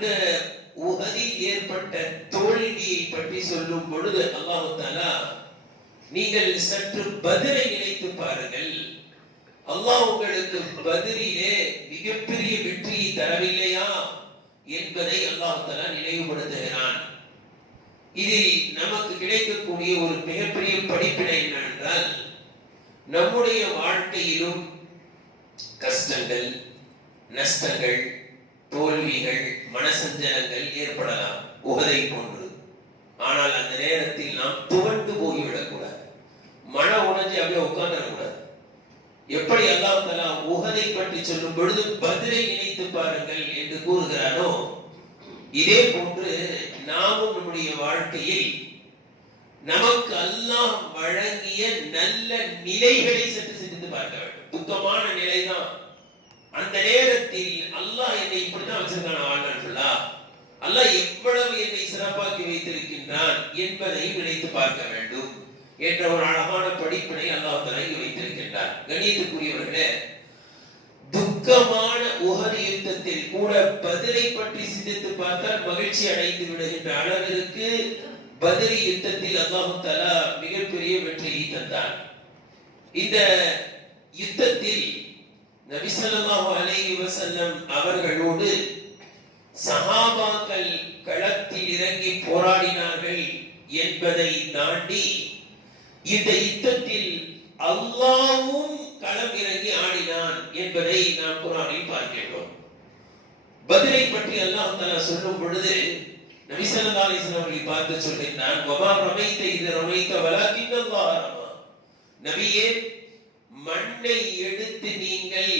அந்த உஹதில் ஏற்பட்ட தோல்வியை பற்றி சொல்லும் பொழுது அல்லாஹ் தஆலா நீங்கள் சற்று பத்ரை நினைத்து பாருங்கள், அல்லாஹ் உங்களுக்கு பத்ரிலே மிகப்பெரிய வெற்றியை தரவில்லையா என்பதை அல்லாஹ் தஆலா நினைவுபடுத்துகிறான். இதில் நமக்கு கிடைக்கக்கூடிய ஒரு மிகப்பெரிய படிப்பினை என்னவென்றால், நம்முடைய வாழ்க்கையிலும் கஷ்டங்கள், நஷ்டங்கள், தோல்விகள், மனசஞ்சலங்கள் ஏற்படலாம் உஹதை போன்று. ஆனால் அந்த நேரத்தில் நாம் துவண்டு போய்விடக்கூடாது, மன உணர்ச்சி அப்படியே உட்கார்ந்துடக்கூடாது. எப்படி அல்லாஹ் தஆலா உஹதை பற்றி சொல்லும் பொழுது பத்ரை நினைத்து பாருங்கள் என்று கூறுகிறானோ, இதே போன்று நாமும் நம்முடைய வாழ்க்கையில் நமக்கு அல்லாஹ் வழங்கிய நல்ல நிலைகளை சற்று சிந்தித்து பார்க்க வேண்டும். துக்கமான நிலைதான், அந்த நேரத்தில் அல்லாஹ் என்னை இப்படித்தான் வச்சிருக்கான வாழ்நாள், அல்லாஹ் எவ்வளவு என்னை சிறப்பாக்கி வைத்திருக்கின்றான் என்பதை நினைத்து பார்க்க வேண்டும் என்ற ஒரு அழகான படிப்பினை அல்லாஹ் தஆலா வைத்திருக்கின்றார். கண்ணியத்துக்குரியவர்களே, துக்கமான உஹது யுத்தத்தில் கூட பத்ரை பற்றி சிந்தித்து பார்த்தால் மகிழ்ச்சி அடைந்து விடுகின்ற அளவிற்கு பத்ரி யுத்தத்தில் அல்லாஹ் தஆலா மிகப்பெரிய வெற்றியை தந்தார். இந்த யுத்தத்தில் நபி ஸல்லல்லாஹு அலைஹி வஸல்லம் அவர்களோடு சஹாபாக்கள் களத்தில் இறங்கி போராடினார்கள் என்பதை தாண்டி இந்த யுத்தத்தில் அல்லாஹ்வும் களம் இறங்கி ஆடினான் என்பதை நாம் குர்ஆனில் பார்க்கிறோம். பத்ரை பற்றி அல்லாஹ் தஆலா சொல்லும் பொழுது நபி ஸல்லல்லாஹு அலைஹி வஸல்லம் அவர்களை பார்த்து சொல்கிறான், வமா ரமைத இத ரமைத வலாகின் அல்லாஹ் ரமா. நபியே, மண்ணை எடுத்து நீங்கள்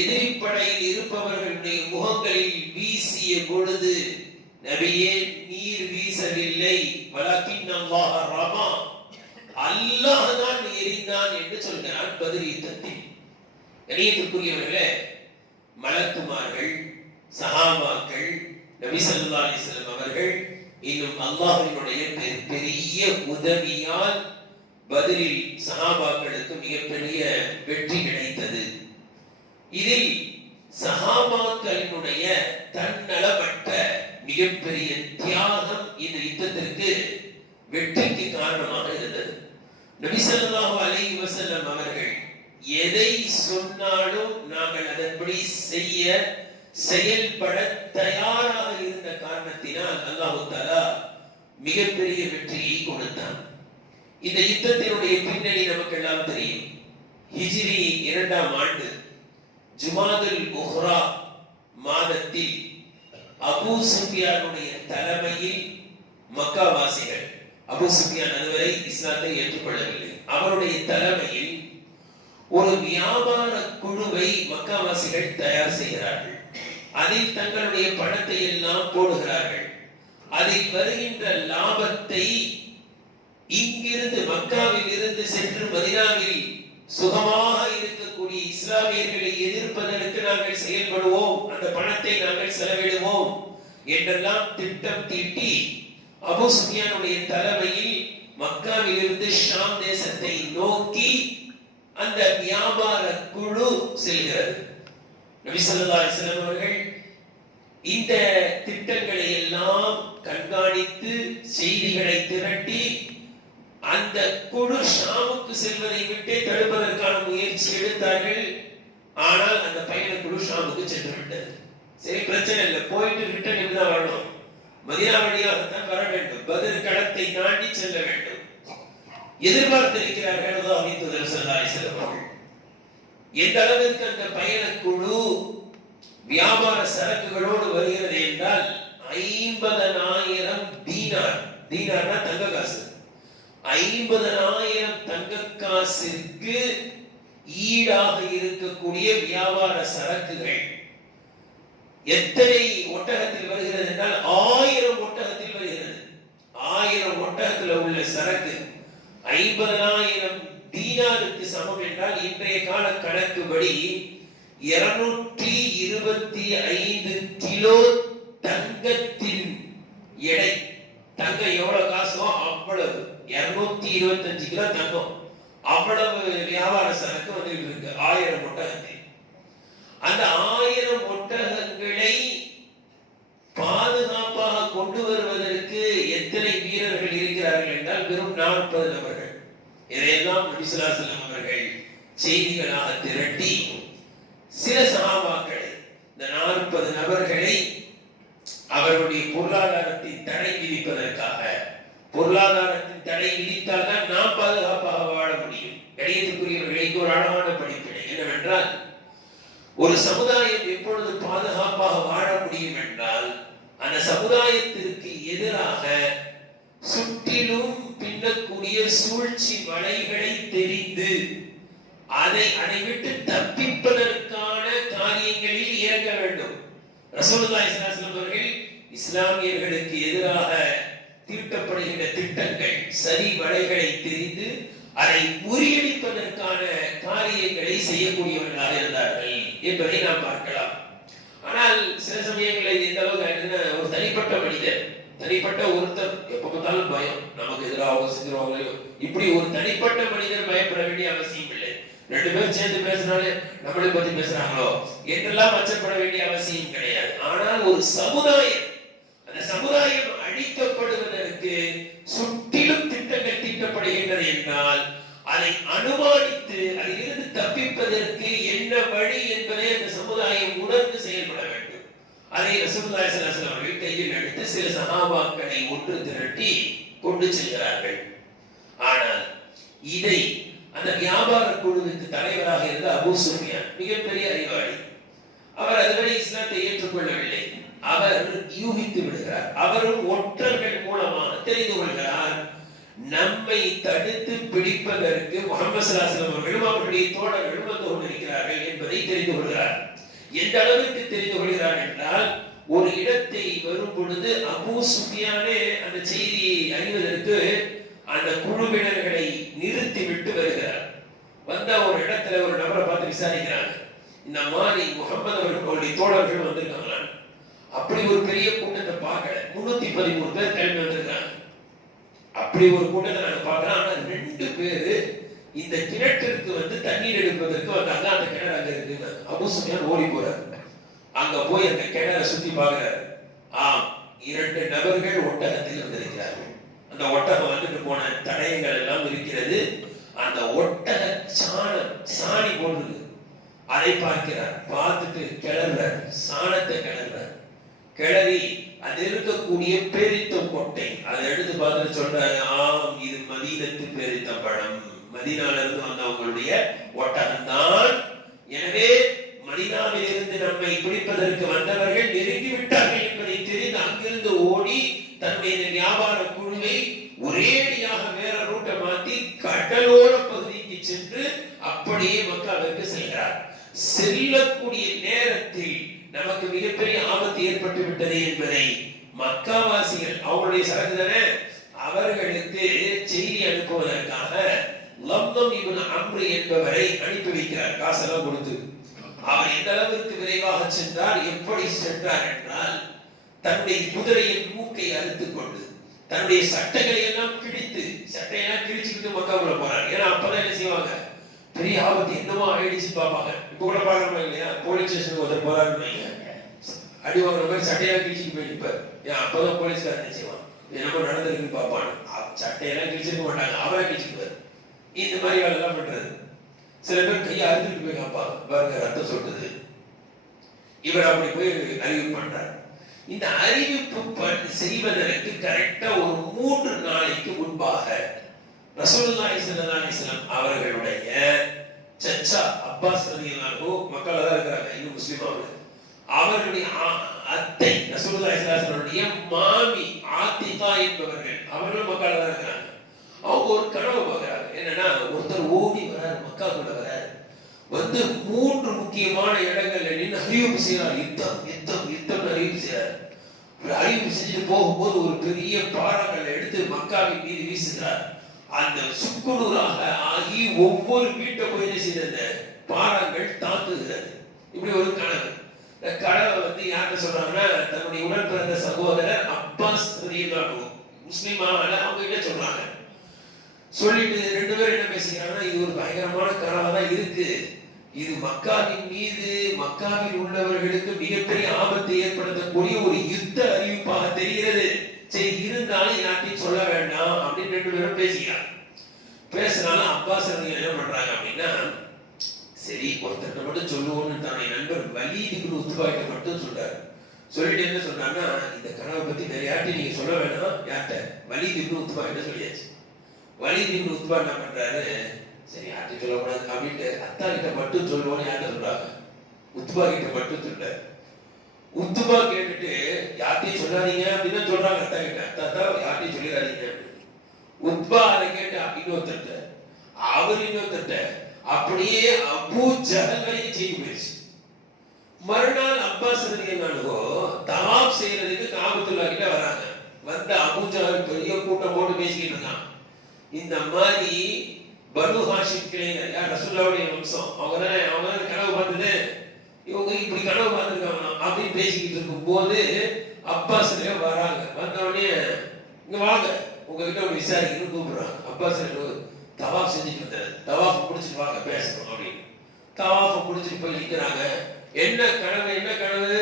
எதிரிப்படையில் இருப்பவர்களுடைய முகங்களில் வீசிய பொழுது நபியே நீர் வீசவில்லை, வலாகின் அல்லாஹ் ரமா, அல்லாஹ் தான் எறிந்தான் என்று சொல்கிறான் பத்ர் யுத்தத்தில். கண்ணியத்துக்குரியவர்களே, மலக்குமார்கள், சஹாபாக்கள், நபி ஸல்லல்லாஹு அலைஹி வஸல்லம் அவர்கள் இன்னும் அல்லாஹ்வினுடைய பெரிய உதவியால் பத்ரில் சஹாபாக்களுக்கு மிகப்பெரிய வெற்றி கிடைத்தது. இதில் சஹாபாக்களினுடைய தன்னலமற்ற மிகப்பெரிய தியாகம் இந்த யுத்தத்திற்கு வெற்றிக்கு காரணமாக இருந்தது. நபி ஸல்லல்லாஹு அலைஹி வஸல்லம் அவர்கள் எதை சொன்னாலும் நாங்கள் அதன்படி செய்ய செயல்பட தயாராக இருந்த காரணத்தினால் அல்லாஹ் தஆலா மிகப்பெரிய வெற்றியை கொடுத்தான். இந்த யுத்தத்தினுடைய பின்னணி நமக்கு எல்லாம் தெரியும். ஹிஜ்ரி 2ஆம் ஆண்டு ஜுமாதுல் உஹ்ரா மாதத்தில் அபூ சுஃபியானுடைய தலைமையில் மக்காவாசிகள், அபூ சுஃபியான் அதுவரை இஸ்லாத்தை ஏற்றுக்கொள்ளவில்லை, அவருடைய தலைமையில் ஒரு வியாபார குழுவை மக்காவாசிகள் தயார் செய்கிறார்கள். அதில் தங்களுடைய பணத்தை எல்லாம் போடுகிறார்கள். அதில் வருகின்ற லாபத்தை இங்கிருந்து மக்காவில் இருந்து சென்று மதீனாவில் சுகமாக இருக்கக்கூடிய இஸ்லாமியர்களை எதிர்ப்பதற்கு நாங்கள் செயல்படுவோம், அந்த பணத்தை நாங்கள் செலவிடுவோம் என்றெல்லாம் திட்டம் தீட்டி அபூ சுஃபியானுடைய தலைமையில் மக்காவில் இருந்து ஷாம் தேசத்தை நோக்கி அந்த வியாபார குழு செல்கிறது. நபி ஸல்லல்லாஹு அலைஹி வஸல்லம் அவர்கள் இந்த திட்டங்களை எல்லாம் கண்காணித்து செய்திகளை திரட்டி அந்த குழு ஷாமுக்கு செல்வதை விட்டே தடுப்பதற்கான முயற்சி எடுத்தார்கள். ஆனால் அந்த பயண குழு ஷாமுக்கு சென்று விட்டது. சரி, பிரச்சனை இல்லை, போயிட்டு ரிட்டர்ன் இப்படிதான் வரணும், மதீனா வழியாகத்தான் வர வேண்டும், பத்ர் களத்தை தாண்டி செல்ல வேண்டும் எதிர்பார்த்திருக்கிறார்கள் அல்லாஹ்வின் தூதர் ஸல்லல்லாஹு அலைஹி வஸல்லம் அவர்கள். எந்த அளவிற்கு அந்த பயண குழு வியாபார சரக்குகளோடு வருகிறது என்றால் 50,000 தீனார், தீனார்னா தங்க காசு, 50,000 தங்க காசிற்கு ஈடாக இருக்கக்கூடிய வியாபார சரக்குகள். எத்தனை ஒட்டகத்தில் வருகிறது என்றால் 1000 ஒட்டகத்தில் வருகிறது. 1000 ஒட்டகத்தில் உள்ள சரக்கு 50,000 தீனாருக்கு சமம் என்றால் இன்றைய கால கணக்குப்படி 225 கிலோ தங்கத்தின் எடை. தங்கம் எவ்வளவு காசோ அவ்வளவு, 225 கிலோ தங்கம், அவ்வளவு வியாபார சரக்கு வந்து இருக்கு 1000 ஒட்டகத்தில். அந்த 1000 ஒட்டகங்களை வருவதற்கு எத்தனை வீரர்கள் இருக்கிறார்கள் என்றால் வெறும் 40 நபர்கள். இதையெல்லாம் நபி ஸல்லல்லாஹு அலைஹி வஸல்லம் அவர்கள் செய்திகளாக திரட்டி சில சஹாபாக்களை, இந்த 40 நபர்களை அவருடைய பொருளாதாரத்தின் தடை விதிப்பதற்காக, பொருளாதாரத்தின் தடை விதித்தால் தான் நாம் பாதுகாப்பாக வாழ முடியும். கணியத்துக்குரியவர்களுக்கு ஒரு அழகான படிப்பினை என்னவென்றால், ஒரு சமுதாயம் எப்பொழுது பாதுகாப்பாக வாழ முடியும் என்றால், அந்த சமுதாயத்திற்கு எதிராக சுற்றிலும் பின்னக்கூடிய சூழ்ச்சி வலைகளை தெரிந்து அதை விட்டு தப்பிப்பதற்கான காரியங்களில் இறங்க வேண்டும். ரசூலுல்லாஹி ஸல்லல்லாஹு அலைஹி வஸல்லம் அவர்கள் இஸ்லாமியர்களுக்கு எதிராக தீட்டப்படுகின்ற திட்டங்கள், சரி வலைகளை தெரிந்து அதை முறியடிப்பதற்கான காரியங்களை செய்யக்கூடியவர்களாக இருந்தார்கள் என்பதை நாம் பார்க்கலாம். ஆனால் சில சமயங்களில் இந்த அளவுக்கு ஒரு தனிப்பட்ட மனிதர், தனிப்பட்ட ஒருத்தர் எப்ப பார்த்தாலும் பயம், நமக்கு எதிராக செஞ்சிருவாங்களோ, இப்படி ஒரு தனிப்பட்ட மனிதர் பயப்பட வேண்டிய அவசியம் இல்லை. 2 பேர் சேர்ந்து பேசினாலே நம்மளை பத்தி பேசுறாங்களோ என்றெல்லாம் அச்சப்பட வேண்டிய அவசியம் கிடையாது. ஆனால் ஒரு சமுதாயம், அந்த சமுதாயம் அழிக்கப்படுவதற்கு சுற்றிலும் திட்டங்கள் தீட்டப்படுகின்றது என்றால், அதை அனுமானித்து அதிலிருந்து தப்பிப்பதற்கு என்ன வழி என்பதை அந்த சமுதாயம் உணர்ந்து செயல்பட வேண்டும். அதை ரசூலுல்லாஹி ஸல்லல்லாஹு அலைஹி வஸல்லம் அவர்கள் கையில் எடுத்து சில சஹாபாக்களை ஒன்று திரட்டி கொண்டு செல்கிறார்கள். ஆனால் இதை அந்த வியாபார குழுவிற்கு தலைவராக இருந்த அபூ சுஃபியான் மிகப்பெரிய அறிவாளி. அவர் அதுவரை இஸ்லாத்தை ஏற்றுக்கொள்ளவில்லை. அவர் யூகித்து விடுகிறார். அவரும் ஒற்றர்கள் மூலமாக தெரிந்து கொள்கிறார், நம்மை தடுத்து பிடிப்பதற்கு முஹம்மது ஸல்லல்லாஹு அலைஹி வஸல்லம் அவர்களும் அவருடைய தோழர்களும் வந்து கொண்டிருக்கிறார்கள் என்பதை தெரிந்து கொள்கிறார். எந்த அளவிற்கு தெரிந்து கொள்கிறார் என்றால், ஒரு இடத்தை வரும் பொழுது அபூ சுஃபியானே அந்த செய்தியை அறிவதற்கு அந்த குழுவினர்களை நிறுத்திவிட்டு வருகிறார். வந்த ஒரு இடத்துல ஒரு நபரை பார்த்து விசாரிக்கிறாங்க, இந்த மாதிரி முஹம்மது அவர்களுடைய தோழர்கள் வந்திருக்காங்களா? அப்படி ஒரு பெரிய கூட்டத்தை பார்க்கல. 313 பேர் கிளம்பி வந்திருக்காங்க. அப்படி ஒரு கூட்டத்தை நாங்க பார்க்கலாம். ஆனா 2 பேரு இந்த கிணற்றிற்கு வந்து தண்ணீர் எடுப்பதற்கு வந்தாங்க. அந்த கிணறு அங்க இருக்கு. அபூ சுஃபியான் ஓடி போறாரு. அங்க போய் அந்த கிணறை சுத்தி பார்க்கிறாரு. ஆம், 2 நபர்கள் ஒட்டகத்தில் வந்திருக்கிறார்கள். அந்த ஒட்டகம் வந்துட்டு போன தடயங்கள் எல்லாம் இருக்கிறது. அந்த ஒட்டக சாணி போடுறது, அதை பார்க்கிறார். பார்த்துட்டு கிளறார், சாணத்தை கிளறார். கிளறி அது இருக்கக்கூடிய பேரித்த கொட்டை அதை எடுத்து பார்த்துட்டு சொல்றாரு, ஆம், இது மதீனத்து பேரித்த பழம், மதீனால இருந்து வந்தவங்களுடைய ஒட்டகம் தான். எனவே மதீனாவில் இருந்து நம்மை பிடிப்பதற்கு வந்தவர்கள் நெருங்கி விட்டார்கள் என்பதை தெரிந்து அங்கிருந்து ஓடி தன்னுடைய வியாபார குழுவை ஒரேடியாக வேற ரூட்டை மாற்றி கடலோர பகுதிக்கு சென்று அப்படியே மக்காவிற்கு செல்கிறார். செல்லக்கூடிய நேரத்தில் நமக்கு மிகப்பெரிய ஆபத்து ஏற்பட்டு விட்டது என்பதை மக்காவாசிகள், அவங்களுடைய சரக்கு தானே, அவர்களுக்கு செய்தி அனுப்புவதற்காக லம்தம் இப்னு அம்ரு என்பவரை அனுப்பி வைக்கிறார், காசெல்லாம் கொடுத்து. அவர் எந்த அளவிற்கு விரைவாக சென்றார், எப்படி சென்றார் என்றால், தன்னுடைய குதிரையின் மூக்கை அறுத்துக் கொண்டு தன்னுடைய சட்டைகளை எல்லாம் கிழித்து, சட்டையெல்லாம் கிழிச்சுக்கிட்டு மக்காவுல போறார். ஏன்னா அப்பதான் என்ன செய்வாங்க, பெரிய ஆபத்து என்னமோ ஆயிடுச்சு பார்ப்பாங்க. இப்ப கூட பாக்குறோம் இல்லையா, போலீஸ் ஸ்டேஷனுக்கு ஒருத்தர் போறாருன்னு அடி வாங்குற மாதிரி சட்டையெல்லாம் கிழிச்சுட்டு போயிருப்பார். ஏன் அப்பதான் போலீஸ்காரன் என்ன செய்வான், என்னமோ நடந்திருக்குன்னு பார்ப்பான். சட்டையெல்லாம் கிழிச்சிருக்க மாட்டாங்க, அவரை கிழிச்சுக்குவார். இந்த மாதிரி வேலை எல்லாம் பண்றது. சில பேர் கையை அறுத்துட்டு போய் காப்பாங்க, பாருங்க ரத்தம் சொட்டுது. இவர் அப்படி போய் அறிவிப்பு பண்றார். இந்த அறிவிப்பு செய்வதற்கு கரெக்டா ஒரு 3 நாளைக்கு முன்பாக ரசூலுல்லாஹி ஸல்லல்லாஹு அலைஹி வஸல்லம் அவர்களுடைய சச்சா அப்பாஸ் ரலியல்லாஹு மக்கள்ல தான் இருக்காங்க, இன்னும் முஸ்லிம் அவர்களுடைய அத்தை ரசூலுல்லாஹி ஸல்லல்லாஹு அலைஹி வஸல்லம் மாமி ஆத்திகா என்பவர்கள் அவர்களும் மக்கள்ல தான் இருக்காங்க. அவங்க ஒரு கனவு பார்க்கறாங்க. என்னன்னா, ஒருத்தர் ஓடி வராரு, மக்காவுக்குள்ள வராரு, வந்து 3 முக்கியமான இடங்கள்ல நின்று அறிவிப்பு செய்யறார். யுத்தம் யுத்தம் யுத்தம் அறிவிப்பு செய்யறார். அறிவிப்பு செஞ்சுட்டு போகும்போது ஒரு பெரிய பாறாங்களை எடுத்து மக்காவின் மீது வீசுகிறார். அந்த சுக்குநூறாக ஆகி ஒவ்வொரு வீட்டை போய் செய்த அந்த பாறாங்கள் தாக்குகிறது. இப்படி ஒரு கனவு. இந்த கனவை வந்து யார்கிட்ட சொல்றாங்கன்னா, தன்னுடைய உடன் பிறந்த சகோதரர் அப்பாஸ் ரலியல்லாஹு முஸ்லிமான அவங்க கிட்ட சொல்றாங்க. சொல்லிட்டு 2 பேரும் என்ன பேசுகிறாங்கன்னா, இது ஒரு பயங்கரமான கனவா தான் இருக்கு, இது மக்காவின் மீது மக்காவில் உள்ளவர்களுக்கு மிகப்பெரிய ஆபத்தை ஏற்படுத்தக்கூடிய ஒரு யுத்த அறிவிப்பாக தெரிகிறது, அப்பாஸ் ரலியல்லாஹு என்ன பண்றாங்க அப்படின்னா, சரி ஒருத்தர்கிட்ட மட்டும் சொல்லுவோம்னு தன்னுடைய நண்பர் வலீத் இப்னு உத்பா கிட்ட மட்டும் சொல்றாரு. சொல்லிட்டு என்ன சொல்றாங்கன்னா, இந்த கனவை பத்தி வேற யார்ட்டையும் நீங்க சொல்ல வேணாம். யார்கிட்ட? வலீத் இப்னு உத்பா கிட்ட சொல்லியாச்சு. வலீத் இப்னு உத்பா என்ன பண்றாரு, சரி யார்ட்டையும் சொல்லக்கூடாது அப்படின்ட்டு அத்தா கிட்ட மட்டும் சொல்லுவோம்னு யார்கிட்ட சொல்றாங்க? உத்பா கிட்ட மட்டும் சொல்றாரு. உத்பா கேட்டுட்டு யார்ட்டையும் சொல்லாதீங்க அப்படின்னு சொல்றாங்க அத்தா கிட்ட. அத்தா யார்ட்டையும் சொல்லிடாதீங்க. உத்பா அதை கேட்டு இன்னொருத்தட்ட, அவர் இன்னொருத்தட்ட, அப்படியே அபூ ஜஹல் வரைக்கும் செய்தி போயிடுச்சு. மறுநாள் அப்பாஸ் ரலியல்லாஹு தவாப் செய்யறதுக்கு காபத்துல்லாஹ் கிட்ட வராங்க. வந்த அபூ ஜஹல் பெரிய கூட்டம் போட்டு பேசிக்கிட்டு இருக்கான். இந்த மாதிரி பனு ஹாஷிம் கிளையினர், யார் ரசூலுல்லாஹ்வுடைய வம்சம், அவங்க கனவு பார்த்தது, இவங்க இப்படி கனவு பார்த்துருக்காங்க அப்படின்னு பேசிக்கிட்டு இருக்கும் போது அப்பாஸ் வராங்க. வந்த உடனே இங்க வாங்க, உங்ககிட்ட ஒரு விசாரிக்கணும்னு கூப்பிடுறாங்க. அப்பாஸ் தவாப் செஞ்சுட்டு வந்தாரு. தவாஃப் முடிச்சுட்டு வாங்க பேசணும் அப்படின்னு. தவாஃப் முடிச்சுட்டு போய் நிற்கிறாங்க. என்ன கனவு என்ன கனவு?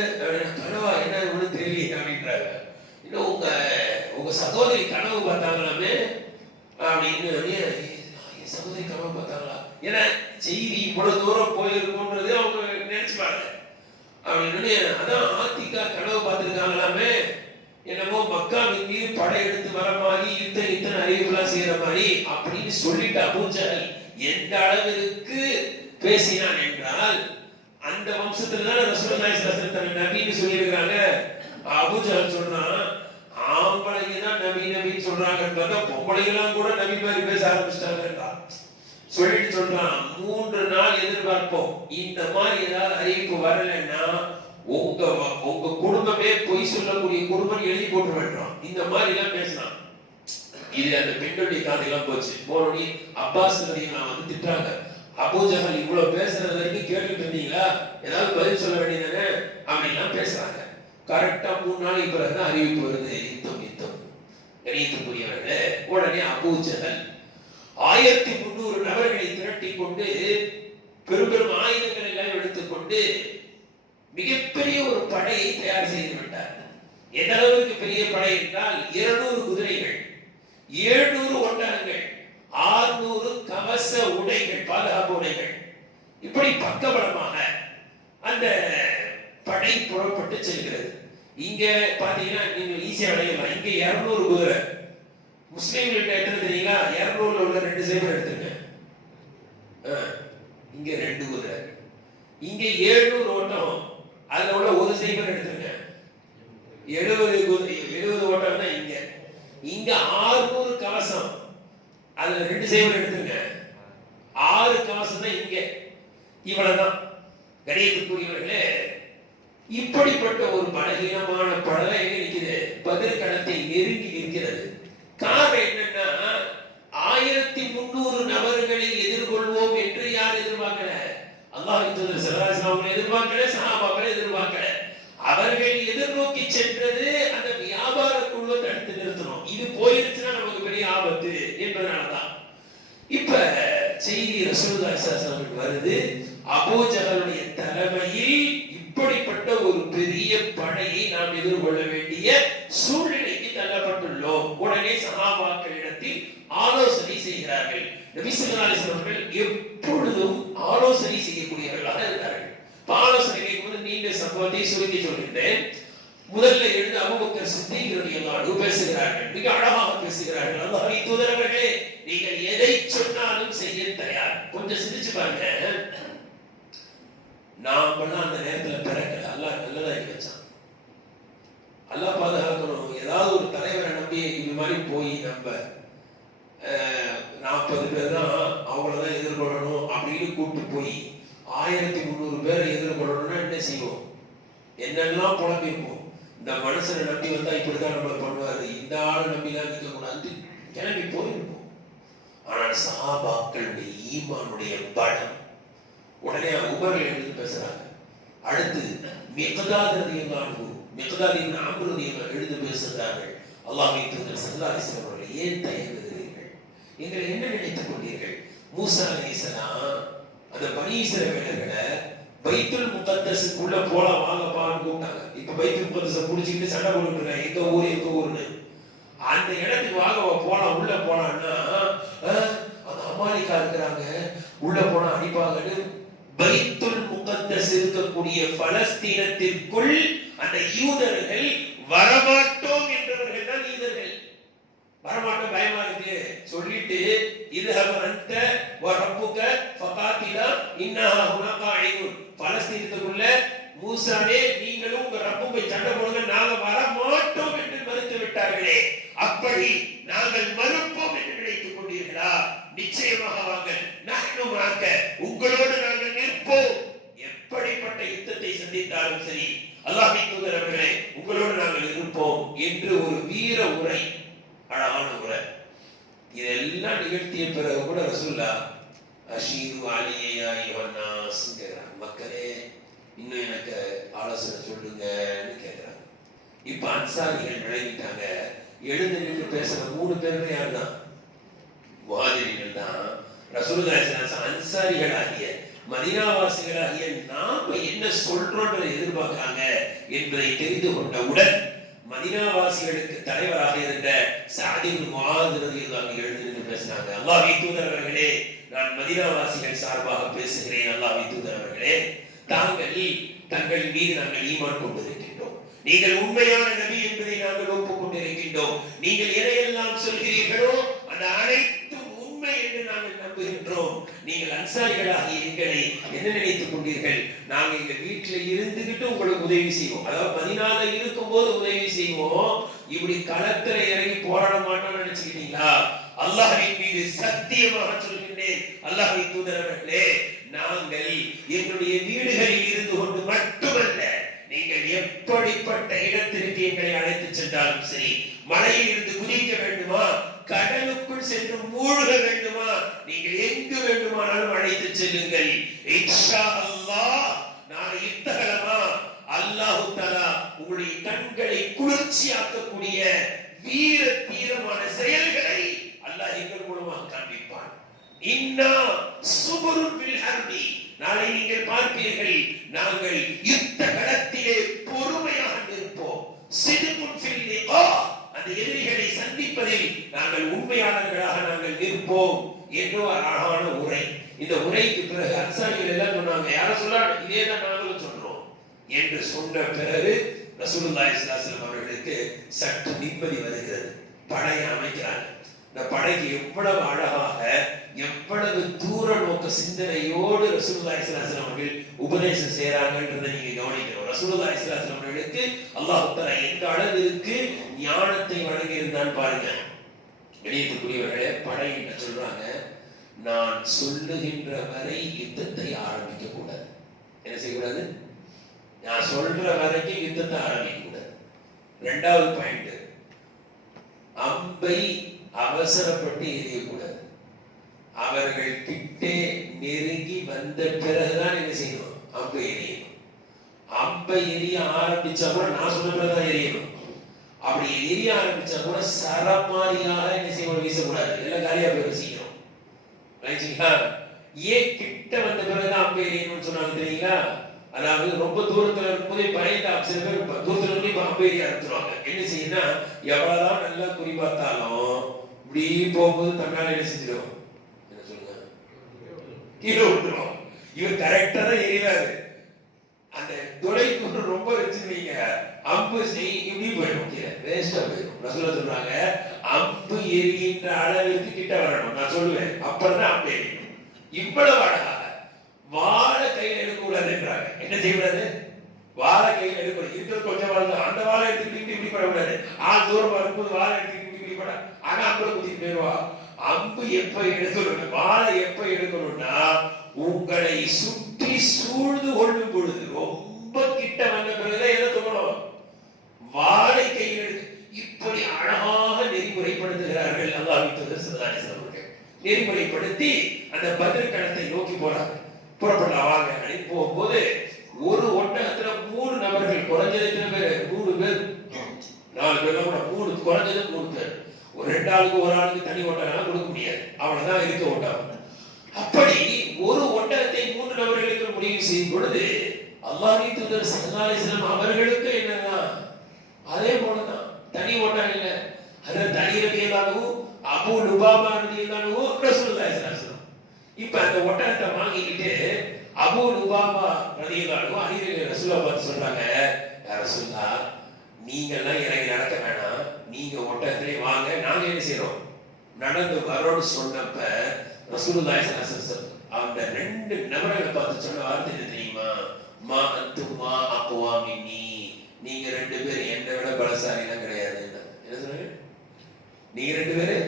கனவா என்ன ஒண்ணு தெரியல அப்படின்றாங்க. இன்னும் உங்க சகோதரி கனவு பார்த்தாங்களாமே அப்படின்னு. சகோதரி கனவு பார்த்தாங்களா? ஏன்னா செய்தி இவ்வளவு தூரம் போயிருக்கும்ன்றது அவங்க நினைச்சுப்பாங்க அப்படின்னு. அதான் ஆத்திகா கனவு பார்த்திருக்காங்களாமே, என்னமோ மக்காவின் மீது படையெடுத்து வர மாதிரி இத்தனை அறிவுலாம் செய்யற மாதிரி அப்படின்னு சொல்லிட்டு அபூ ஜஹல் எந்த அளவிற்கு பேசினான் என்றால், அந்த வம்சத்துல தான் ரசூலுல்லாஹி ஸல்லல்லாஹு அலைஹி வஸல்லம் நபின்னு சொல்லியிருக்காங்க. அபூ ஜஹல் சொல்றான், ஆம்பளைங்க தான் நபின்னு சொல்றாங்கன்னு பார்த்தா பொம்பளைங்களாம் கூட நபி மாதிரி பேச ஆரம்பிச்சிட்டாங்கன்றா. சொல்லிட்டு சொல்றான், 3 நாள் எதிர்பார்ப்போம், இந்த மாதிரி ஏதாவது அறிவிப்பு வரலைன்னா உங்க குடும்பமே பொய் சொல்லக்கூடிய குடும்பம் எழுதி போட்டு வேண்டாம். இந்த மாதிரி எல்லாம் பேசினான். இது அந்த பெண்களுடைய காதையெல்லாம் போச்சு. போனோடனே அப்பாஸ் ரலியல்லாஹு வந்து திட்டுறாங்க, அபூ ஜஹல் இவ்வளவு பேசுறது வரைக்கும் கேட்டுட்டு இருந்தீங்களா, ஏதாவது பதில் சொல்ல வேண்டியதானே அப்படின்லாம் பேசுறாங்க. கரெக்டா 3 நாளைக்கு பிறகுதான் அறிவிப்பு வருது, யுத்தம். கணியத்துக்குரியவர்களே, உடனே அபூ ஜஹல் 1300 நபர்களை திரட்டி கொண்டு பெரும் ஆயுதங்கள் எல்லாம் எடுத்துக்கொண்டு மிகப்பெரிய ஒரு படையை தயார் செய்து விட்டார். எந்த அளவுக்கு பெரிய படை என்றால் 200 குதிரைகள், 700 ஒட்டகங்கள், 600 கவச உடைகள், பாதுகாப்பு உடைகள், இப்படி பக்கபலமாக அந்த படை புறப்பட்டு செல்கிறது. இங்க பாத்தீங்கன்னா நீங்க ஈஸியா விளையலாம். இங்க 200 குதிரை, முஸ்லீம்கிட்ட எத்தனை தெரியுங்களா? 200 உள்ள 2 சைபர் எடுத்துங்க. இங்க 2 குதிரை, இங்க 700 ஓட்டம், அதுல உள்ள 1 சைபர் எடுத்துங்க. 70 ஓட்டம் தான் இங்க. இங்க 600 கவசம், அதுல 2 சைபர் எடுத்துங்க. 6 கவசம் தான் இங்க. இவ்வளவுதான். கணியத்துக்குரியவர்களே, இப்படிப்பட்ட ஒரு பலகீனமான படை எங்க நிற்கிறது? பதில் களத்தை நெருங்கி நிற்கிறது. காரணம் என்னன்னா, 1300 நபர்களை எதிர்கொள்வோம் என்று யார் எதிர்பார்க்கல? அல்லாஹ்வின் தூதர் ஸல்லல்லாஹு அலைஹி வஸல்லம் எதிர்பார்க்கல, சஹாபாக்கள் எதிர்பார்க்கல. அவர்கள் எதிர்நோக்கி சென்றது அந்த வியாபார குழுவை தடுத்து நிறுத்தணும். இது போயிருச்சுன்னா நமக்கு பெரிய ஆபத்து என்பதனாலதான். இப்ப செய்தி ரசூலுல்லாஹி ஸல்லல்லாஹு அலைஹி வஸல்லம் வருது, அபூ ஜஹலுடைய தலைமையில் இப்படிப்பட்ட ஒரு பெரிய படையை நாம் எதிர்கொள்ள வேண்டிய சூழ்நிலைக்கு தள்ளப்பட்டுள்ளோம். உடனே சஹாபாக்களிடத்தில் ஆலோசனை செய்கிறார்கள். நபி ஸல்லல்லாஹு அலைஹி வஸல்லம் அவர்கள் எப்பொழுதும் ஆலோசனை செய்யக்கூடியவர்களாக இருந்தார்கள். ஆலோசனை கேட்கும்போது நீண்ட சம்பவத்தை சுருக்கி சொல்கின்றேன். முதல்ல எழுந்து அபூபக்கர் சித்தீக் ரலியல்லாஹு அன்ஹு பேசுகிறார்கள். மிக அழகாக பேசுகிறார்கள். அல்லாஹ்வின் தூதர் அவர்களே, நீங்கள் எதை சொன்னாலும் செய்ய தயார். கொஞ்சம் சிந்திச்சு பாருங்க. நாமெல்லாம் அந்த நேரத்தில் பிறக்கல, அல்லாஹ் நல்லதாக்கி வச்சான். அல்லாஹ் பாதுகாக்கணும். ஏதாவது ஒரு தலைவரை நம்பி இது மாதிரி போய் நம்ம 40 பேர் தான் அவங்களதான் எதிர்கொள்ளணும் அப்படின்னு கூப்பிட்டு போய் 1300 பேரை எதிர்கொள்ளணும்னா என்ன செய்வோம்? என்னெல்லாம் புலம்பிருப்போம். இந்த மனுஷனை நம்பி வந்தா இப்படிதான் நம்மளை பண்ணுவாரு, இந்த ஆளை நம்பிலாம் நிற்க கூடாது, கிளம்பி போயிருப்போம். ஆனால் சஹாபாக்களுடைய ஈமானுடைய பலம். உடனே உமர்கள் எழுதி பேசுறாங்க. அடுத்து மிக்தாத் ரலியல்லாஹு அன்ஹு, மிக்தாத் இப்னு அம்ர் ரலியல்லாஹு எழுதி பேசுகிறார்கள். அல்லாஹ்வின் தூதர் ஸல்லல்லாஹு அலைஹி வஸல்லம் அவர்கள், ஏன் தயங்குகிறீர்கள்? எங்களை என்ன நினைத்துக் கொண்டீர்கள்? மூசா அலைஹிஸ்ஸலாம் அந்த பனி இஸ்ரவேலர்களை பைத்துல் முகத்தஸுக்குள்ள போலாம் வாங்கப்பான்னு கூப்பிட்டாங்க. இப்ப பைத்துல் முகத்தஸை புடிச்சிட்டு சண்டை போட்டுட்டு இருக்காங்க, எங்க ஊருன்னு. அந்த இடத்துக்கு வாங்க போலாம், உள்ள போலான்னா அந்த அமாலிகா இருக்கிறாங்க, உள்ள போனா அடிப்பாங்கன்னு பைத்துல் முகத்தஸ் இருக்கக்கூடிய பலஸ்தீனத்திற்குள் அந்த யூதர்கள் வரமாட்டோம் என்றவர்கள் தான் யூதர்கள். வரமாட்டோம், பயமா இருக்கு சொல்லிட்டு இது அந்த ரப்புக ஃபகாத்திலா இன்னஹா ஹுனா காயிதுன், பலஸ்தீனத்துக்குள்ள மூசாவே நீங்களும் உங்க ரப்பும் போய் சண்டை போடுங்க, நாங்க வர மாட்டோம் என்று மறுத்து விட்டார்களே, அப்படி நாங்கள் மறுப்போம் என்று நினைத்துக் கொண்டீர்களா? நிச்சயமாக வாங்க, நானுமாக உங்களோடு நாங்கள் நிற்போம். எப்படிப்பட்ட யுத்தத்தை சந்தித்தாலும் சரி, அல்லாஹ்வின் தூதர் அவர்களே உங்களோடு நாங்கள் இருப்போம் என்று ஒரு வீர உரை, அழகான உரை. இதெல்லாம் நிகழ்த்திய பிறகு கூட ரசூலுல்லாஹ் அஷீரு அலியா யுஹன்னாஸ் கேக்குறாங்க, மக்களே இன்னும் எனக்கு ஆலோசனை சொல்லுங்கன்னு கேட்கிறாங்க. இப்ப அன்சாரிகள் விளங்கிட்டாங்க. எழுந்து நின்று பேசுற 3 பேருமே யார் தான்? முஹாஜிர்கள் தான். ரசூலுல்லாஹி ஸல்லல்லாஹு அலைஹி வஸல்லம் அன்சாரிகளாகிய மதீனாவாசிகளாகிய நாம என்ன சொல்றோம்ன்றதை எதிர்பார்க்கிறாங்க என்பதை தெரிந்து கொண்டவுடன் மதீனாவாசிகளுக்கு தலைவராக இருந்த சஅத் இப்னு முஆத் ரலியல்லாஹு அன்ஹு எழுந்து நின்று பேசினாங்க. அல்லாஹ்வின் தூதர் அவர்களே, நான் மதீனாவாசிகள் சார்பாக பேசுகிறேன். அல்லாஹ்வின் தூதர் அவர்களே, தங்கள் மீது நாங்கள் ஈமான் கொண்டிருக்கின்றோம். நீங்கள் உண்மையான நபி என்பதை நாங்கள் ஒப்புக்கொண்டிருக்கின்றோம். நீங்கள் எதையெல்லாம் சொல்கிறீர்களோ அந்த அனைத்தும் உண்மை என்று நாங்கள் நம்புகின்றோம். நீங்கள் அன்சாரிகளாகிய எங்களை என்ன நினைத்துக் கொண்டீர்கள்? நாங்கள் எங்க வீட்டுல இருந்துகிட்டு உங்களுக்கு உதவி செய்வோம், அதாவது மதீனால இருக்கும் போது உதவி செய்வோம், இப்படி களத்துல இறங்கி போராட மாட்டோம்னு நினைச்சுக்கிட்டீங்களா? அல்லாஹ்வின் மீது சத்தியமாக சொல்கின்றேன், அல்லாஹ்வின் தூதர் அவர்களே, நாங்கள் எங்களுடைய வீடுகளில் இருந்து கொண்டு மட்டுமல்ல, நீங்கள் எப்படிப்பட்ட இடத்திற்கு எங்களை அழைத்து சென்றாலும் சரி, மலையில் இருந்து குதிக்க வேண்டுமா, கடலுக்குள் சென்று மூழ்க வேண்டுமா, நீங்கள் எங்கு வேண்டுமானாலும் அழைத்து செல்லுங்கள். இன்ஷா அல்லாஹ் நாளை இத்தகலமா அல்லாஹ் தஆலா உங்களுடைய கண்களை குளிர்ச்சியாக்கக்கூடிய வீர தீரமான செயல்களை அல்லாஹ் எங்கள் மூலமாக காண்பிப்பான். இன்னா சுபுருன் பில் ஹர்பி, நாளை நீங்கள் பார்ப்பீர்கள் நாங்கள் யுத்த களத்திலே பொறுமையாக நிற்போம். சிதுகுன் ஃபில் லிகா, அந்த எதிரிகளை சந்திப்பதில் நாங்கள் உண்மையாளர்களாக நாங்கள் நிற்போம் என்று ஒரு அழகான உரை. இந்த உரைக்கு பிறகு அன்சாரிகள் எல்லாம் சொன்னாங்க, யார சொல்றாங்க, இதே தான் நாங்களும் சொல்றோம் என்று சொன்ன பிறகு ரசூலுல்லாஹி ஸல்லல்லாஹு அலைஹி வஸல்லம் அவர்களுக்கு சற்று நிம்மதி வருகிறது. படையை அமைக்கிறாங்க. இந்த படைக்கு எவ்வளவு அழகாக, எவ்வளவு தூர நோக்க சிந்தனையோடு ரசூலுல்லாஹி ஸல்லல்லாஹு அலைஹி வஸல்லம் அவர்கள் உபதேசம் செய்றாங்கன்றதை நீங்க கவனிக்கணும். ரசூலுல்லாஹி ஸல்லல்லாஹு அலைஹி வஸல்லம் அவர்களுக்கு அல்லாஹ் தஆலா எந்த அளவிற்கு ஞானத்தை வழங்கி இருந்தான் பாருங்க. கணியத்துக்குரியவர்களே, படை என்ன சொல்றாங்க, நான் சொல்லுகின்ற வரை யுத்தத்தை ஆரம்பிக்க கூடாது. என்ன செய்யக்கூடாது? நான் சொல்ற வரைக்கும் யுத்தத்தை ஆரம்பிக்க கூடாது. 2வது பாயிண்ட், அம்பை அவசரப்பட்டு எரியக்கூடாது. அவர்கள் கிட்டே நெருங்கி வந்த பிறகுதான் என்ன செய்யணும்? அம்பை எரியணும். அம்பை எரிய ஆரம்பிச்சா கூட நான் சொன்ன பிறகுதான் எரியணும். அப்படி எரிய ஆரம்பிச்சா கூட சரமாரியாக என்ன செய்யணும்? வீசக்கூடாது. எல்லாம் காலியா போய் செய்யணும். ஏன் கிட்ட வந்த பிறகுதான் அம்பை எரியணும்னு சொன்னாங்க தெரியுங்களா? அதாவது ரொம்ப தூரத்துல இருக்கும்போதே பயந்தா சில பேர் தூரத்துல இருந்து அம்பை எரிய ஆரம்பிச்சிருவாங்க. என்ன செய்யுன்னா, எவ்வளவுதான் நல்லா குறி பார்த்தாலும் இப்படி போகும்போது தன்னால என்ன செஞ்சிடும்? என்ன சொல்லுங்க, கீழே விட்டுரும். இவர் கரெக்டா தான் எரிவாரு. அந்த தொலைக்கு ரொம்ப வச்சிருவீங்க, அம்பு செய் இப்படி போயிடும், கீழே வேஸ்டா போயிடும். ரசூலுல்லாஹ் சொல்றாங்க, அம்பு எரிகின்ற அளவிற்கு கிட்ட வரணும். நான் சொல்லுவேன், அப்புறம் அம்பு எரியும். இவ்வளவு அழகாக வாழை கையில் எடுக்கக்கூடாது என்றாங்க. என்ன செய்யக்கூடாது? வாழை கையில் எடுக்கக்கூடாது. இருக்கிறது கொஞ்சம் வாழ்ந்து அந்த வாழை எடுத்துக்கிட்டு இப்படி படக்கூடாது. தூரம் வரும்போது வாழை எடுத்துக்கிட்டு இப்படி பட, ஆனா அம்புல குத்திட்டு போயிடுவா. அம்பு எப்ப எடுக்கணும், வாழை எப்ப எடுக்கணும்னா, உங்களை சுற்றி சூழ்ந்து கொள்ளும் பொழுது, ரொம்ப கிட்ட வந்த பிறகுதான் எதை தோணும்? வாழை கையில் எடுத்து. இப்படி அழகாக நெறிமுறைப்படுத்துகிறார்கள் அல்லாஹ்வின் தூதர் ஸல்லல்லாஹு அலைஹி வஸல்லம் அவர்கள். நெறிமுறைப்படுத்தி அந்த பத்ர் களத்தை நோக்கி போறாங்க. புறப்படலாம் அப்படின்னு போகும்போது ஒரு ஒட்டகத்துல 3 நபர்கள், குறைஞ்சது எத்தனை பேர்? 3 பேர், 4 பேர் கூட 3, குறைஞ்சது 3 பேர். ஒரு 2 ஆளுக்கு ஒரு ஆளுக்கு தனி ஒட்டகம் கொடுக்க முடியாது, அவ்வளவுதான் இருக்க ஒட்டகம். அப்படி ஒரு ஒட்டகத்தை 3 நபர்களுக்கு முடிவு செய்யும் பொழுது அல்லாஹ்வின் தூதர் ஸல்லல்லாஹு அலைஹி வஸல்லம் அவர்களுக்கு என்னன்னா அதே போலதான், தனி ஒட்டகம் இல்ல. ஹஜ்ரத் அலி ரலியல்லாஹு அன்ஹு, அபூ லுபாபா ரலியல்லாஹு ரசூலுல்லாஹி ஸல்லல்லாஹு அலைஹி வஸல்லம் இப்ப அந்த ஒட்டகத்தை வாங்கிக்கிட்டு அபூ லுபாபா ரலியல்லாஹு அன்ஹு ரசூலுல்லாஹ் பார்த்து சொல்றாங்க, யா ரசூலுல்லாஹ், நீங்க எல்லாம் இறங்கி நடக்க வேணாம், நீங்க ஒட்டகத்திலே வாங்க, நாங்க என்ன செய்யறோம் நடந்து வரோம்னு சொன்னப்ப ரசூலுல்லாஹி ஸல்லல்லாஹு அலைஹி வஸல்லம் அந்த ரெண்டு நபர்களை பார்த்து சொன்ன வார்த்தை என்ன தெரியுமா? மா அன்துமா அக்வா மின்னி, நீங்க ரெண்டு பேரும் என்னை விட பலசாலிலாம் கிடையாது. என்ன சொன்னாங்க? நீங்க ரெண்டு பேரு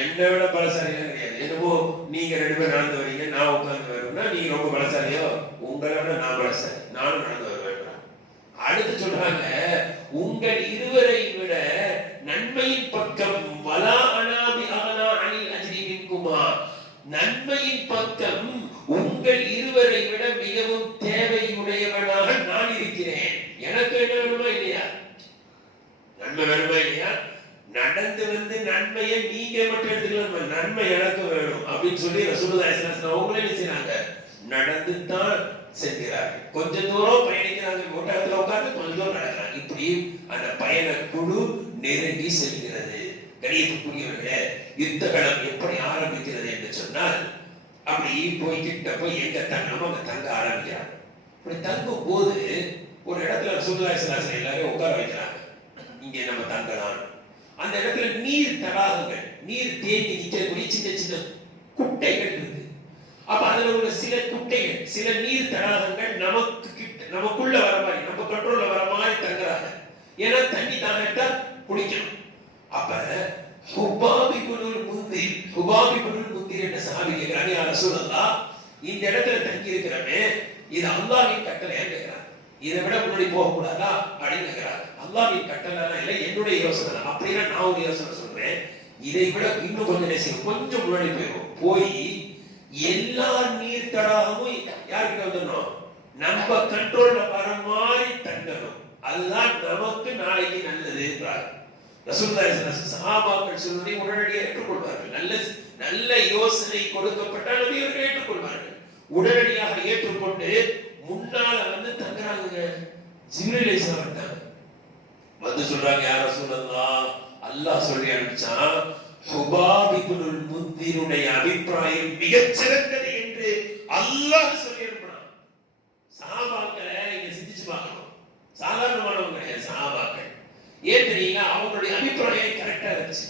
என்னை விட பலசாலிலாம் கிடையாது. என்னவோ நீங்க ரெண்டு பேரும் நடந்து வரீங்க, நான் உட்கார்ந்து வருவேன்னா நீங்க ரொம்ப பலசாலியோ? உங்களை விட நான் பலசாலி, நானும் நடந்து வருவேன். அடுத்து சொல்றாங்க, உங்கள் இருவரை விட நன்மையின் பக்கம் வலா அனாபி அகனா அனில் அஜ்ரி மின்குமா, நன்மையின் பக்கம் உங்கள் இருவரை விட மிகவும் தேவையுடையவனாக நான் இருக்கிறேன். எனக்கு என்ன வேணுமா இல்லையா? நன்மை வேணுமா இல்லையா? நடந்து வந்து நன்மையை நீங்க மட்டும் எடுத்துக்கலாம், நன்மை எனக்கு வேணும் அப்படின்னு சொல்லி ரசூலுல்லாஹி ஸல்லல்லாஹு அலைஹி வஸல்லம் அவங்களே என்ன செய்றாங்க? நடந்து தான் செல்கிறார்கள். கொஞ்ச தூரம் பயணிக்கிறாங்க, ஒட்டகத்துல உட்கார்ந்து கொஞ்ச தூரம் நடக்கிறாங்க. இப்படி அந்த பயண குழு நெருங்கி செல்கிறது. கணியத்துக்குரியவர்களே, யுத்த களம் எப்படி ஆரம்பிக்கிறது என்று சொன்னால், அப்படி போய்கிட்ட போய் எங்க தங்கணும் அங்க தங்க ஆரம்பிக்கிறாங்க. அப்படி தங்கும் போது ஒரு இடத்துல ரசூலுல்லாஹி ஸல்லல்லாஹு அலைஹி வஸல்லம் எல்லாரையும் உட்கார வைக்கிறாங்க. இங்கே நம்ம தங்கலாம். அந்த இடத்துல நீர் தடாகங்கள், நீர் தேங்கி நிற்கக்கூடிய சின்ன சின்ன குட்டைகள் இருக்கு. அப்ப அதுல உள்ள சில குட்டைகள், சில நீர் தடாகங்கள் நமக்குள்ள வர மாதிரி, நம்ம கண்ட்ரோல்ல வர மாதிரி தங்குறாங்க. ஏன்னா தண்ணி தாங்கிட்டா குடிக்கணும். அப்ப ஹுபாப் இப்னுல் முந்திர் என்ற சஹாபி கேக்குறாங்க, யா ரசூலல்லாஹ், இந்த இடத்துல தங்கி இருக்கிறமே இது அல்லாஹ்வின் கட்டளையா கேக்குறாங்க. இதை விட முன்னாடி போக கூடாதா அப்படின்னு கேக்குறாங்க. அல்லாஹ்வின் கட்டளை இல்ல, என்னுடைய யோசனை. அப்படின்னா நான் ஒரு யோசனை சொல்றேன், இதை விட இன்னும் கொஞ்சம் நேரம் கொஞ்சம் முன்னாடி போயிடும். போய் எல்லா நீர் தடாகமும் யாருக்கு வந்துடணும்? நம்ம கண்ட்ரோல்ல வர மாதிரி தங்கணும். அதுதான் நமக்கு நாளைக்கு நல்லது என்றார் ரசூலுல்லாஹி ஸல்லல்லாஹு அலைஹி வஸல்லம். சஹாபாக்கள் சொல்வதை உடனடியாக ஏற்றுக்கொள்வார்கள். நல்ல யோசனை கொடுக்கப்பட்டால் அதை ஏற்றுக்கொள்வார்கள். உடனடியாக ஏற்றுக்கொண்டு முன்னால வந்து தங்குறாங்க. ஜிப்ரீல் அலைஹிஸ்ஸலாம் வந்து சொல்றாங்க, யா ரசூலல்லாஹ், அல்லாஹ் சொல்லி அனுப்பிச்சான், ஹுபாப் இப்னுல் முந்திருடைய அபிப்பிராயம் மிகச் சிறந்தது என்று அல்லாஹ் சொல்லி அனுப்பினான். சஹாபாக்களை இங்க சிந்திச்சு பார்க்கணும். சாதாரணமானவங்க கிடையாது சஹாபாக்கள். ஏன் தெரியுங்க? அவங்களுடைய அபிப்பிராயம் கரெக்டா இருந்துச்சு.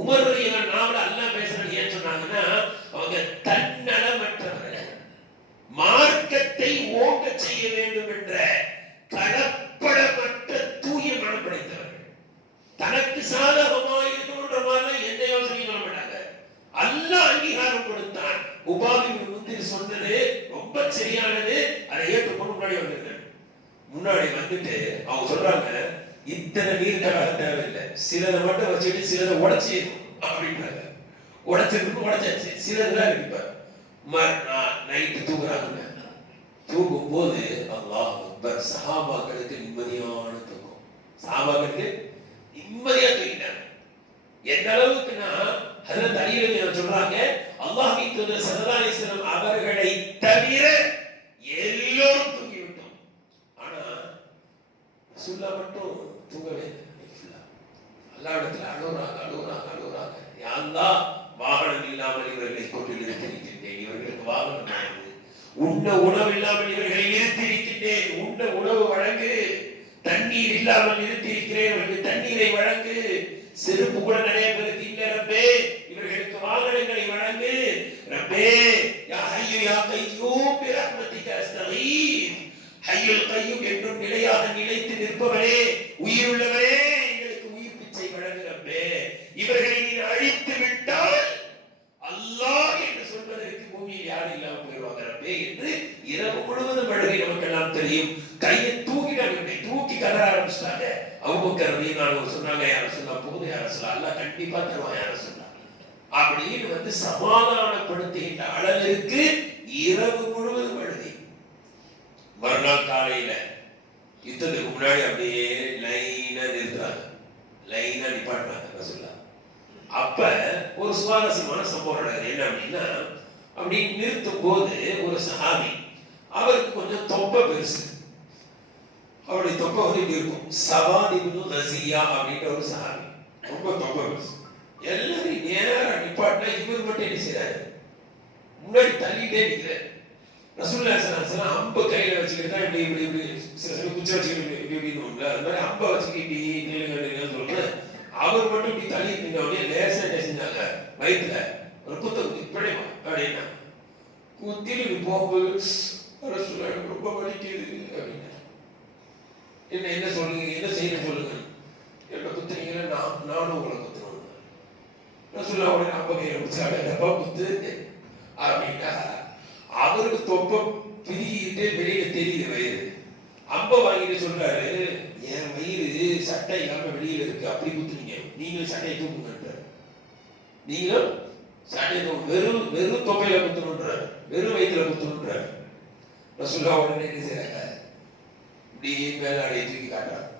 உமர் ரலியல்லாஹு அன்ஹு அல்லாஹ் பேசுறாங்க ஏன் சொன்னாங்கன்னா, அவங்க தன்னலமற்றவர்கள், மார்க்கத்தை ஓங்க செய்ய வேண்டும் என்ற கலப்படமற்ற தூய மனம் படைத்தவர்கள். தனக்கு சாதகமாக இருக்கணுன்ற மாதிரி எந்த யோசனையும் பண்ண மாட்டாங்க. அல்லாஹ் அங்கீகாரம் கொடுத்தான். ஹுபாப் இப்னுல் முந்திர் சொன்னது ரொம்ப சரியானது, அதை ஏற்றுக்கொண்டு முன்னாடி வந்திருக்காங்க. முன்னாடி வந்துட்டு அவங்க சொல்றாங்க, இத்தனை நீர் தடாக தேவையில்லை, சிலதை மட்டும் வச்சுட்டு சிலதை உடைச்சிடும் அப்படின்றாங்க. உடைச்சாச்சு, சிலதுதான் இருக்கு. நைட்டு தூங்குறாங்க. தூங்கும் போது அல்லாஹ் அக்பர், சஹாபாக்களுக்கு நிம்மதியான தூக்கம். சஹாபாக்களுக்கு நிம்மதியா தூங்கிட்டாங்க. எந்த அளவுக்குன்னா ஹஜ்ரத் அலி ரலியல்லாஹு சொல்றாங்க, அல்லாஹ்வின் தூதர் ஸல்லல்லாஹு அலைஹி வஸல்லம் அவர்களை தவிர எல்லோரும் தூங்கி விட்டோம். ஆனா ரசூலுல்லாஹ் மட்டும் தூங்கவே இல்லை. அல்லாஹ்விடத்துல அழுகுறாங்க. யா அல்லாஹ், வாகனம் இல்லாமல் இவர்களை கொண்டு நிறுத்தியிருக்கின்றேன், இவர்களுக்கு வாகனம் வழங்கு. உண்ண உணவு இல்லாமல் இவர்களை நிறுத்தியிருக்கின்றேன், உண்ண உணவு வழங்கு. தண்ணீர் இல்லாமல் நிறுத்தியிருக்கிறேன், இவர்களுக்கு தண்ணீரை வழங்கு. செருப்பு கூட நிறைய பேருக்கு இல்ல ரப்பே, இவர்களுக்கு வாகனங்களை வழங்கு. ரப்பே, யா ஹய்யு யா கய்யூம் பிரஹ்மதிக அஸ்தகீஸ், ஹய்யுல் கய்யூம் என்றும் நிலையாக நிலைத்து நிற்பவரே, உயிருள்ளவரே, எங்களுக்கு உயிர் பிச்சை வழங்கு ரப்பே. இவர்களை நீ அழித்து விட்டால் அல்லாஹ் என்று சொல்வதற்கு பூமியில் யாரும் இல்லாம போயிடுவாங்க ரப்பே என்று இரவு முழுவதும் அழுகை நமக்கெல்லாம் தெரியும். கையை தூக்கி கதற ஆரம்பிச்சிட்டாங்க. அபூபக்கர் ரலியல்லாஹு அன்ஹு சொன்னாங்க, யா ரசூலல்லாஹ், போதும் யா ரசூலல்லாஹ், அல்லாஹ் கண்டிப்பா தருவான் யா ரசூலல்லாஹ் அப்படின்னு வந்து சமாதானப்படுத்துகின்ற அளவிற்கு இரவு முழுவதும் அழுகை. மறுநாள் காலையில யுத்தத்துக்கு முன்னாடி அப்படியே லைனா நிறுத்துறாங்க, லைனா நிப்பாட்டுறாங்க ரசூலுல்லாஹ். அப்ப ஒரு சுவாரஸ்யமான சம்பவம் நடக்குது. என்ன அப்படின்னா, அப்படி நிறுத்தும் போது ஒரு சஹாபி, அவருக்கு கொஞ்சம் தொப்பை பெருசு, அவருடைய தொப்பை வந்து இப்படி இருக்கும். சவாத் இப்னு கஸியா அப்படின்ற ஒரு சஹாபி, ரொம்ப தொப்பை பெருசு. எல்லாரும் நேரா நிப்பாட்டினா இவர் மட்டும் என்ன செய்யறாரு? முன்னாடி தள்ளிட்டே நிற்கிறார். ரசூலுல்லாஹி ஸல்லல்லாஹு அலைஹி வஸல்லம் அம்பை கையில வச்சுக்கிட்டு தான் இப்படி சில குச்சி வச்சுக்கிட்டு இப்படி அது மாதிரி அம்பை வச்சுக்கிட்டு நீளுங்க சொல்லுங்க. அவர் மட்டும் இப்படி தள்ளி நின்றவனே லேசா என்ன செஞ்சாங்க, வயிற்றுல ஒரு குத்த இப்படி அப்படின்னா குத்திட்டு இப்படி போகும்போது ரசூலுல்லாஹி எனக்கு ரொம்ப வலிக்குது அப்படின்னா, என்ன சொல்லுங்க, என்ன செய்யணும் சொல்லுங்க. என்ன குத்துறீங்கன்னா நானும் உங்களை குத்துறோம். ரசூலுல்லாஹி உடனே அம்பை கையில பிடிச்சாங்க, எப்பா குத்து அப்படின்னா அவருக்கு தொப்ப பிரிக்கிட்டு வெளியில தெரியுது வயிறு. அம்ப வாங்கிட்டு சொல்றாரு, என் வயிறு சட்டை இல்லாம வெளியில இருக்கு, அப்படி குத்துறீங்க, நீங்களும் சட்டையை தூக்குங்க, நீங்களும் சட்டையை வெறும் தொப்பையில குத்தணுன்றாரு, வெறும் வயிற்றுல குத்தணுன்றாரு. ரசூலுல்லாஹி உடனே என்ன செய்யறாங்க, இப்படி மேலாடையை தூக்கி காட்டுறாங்க.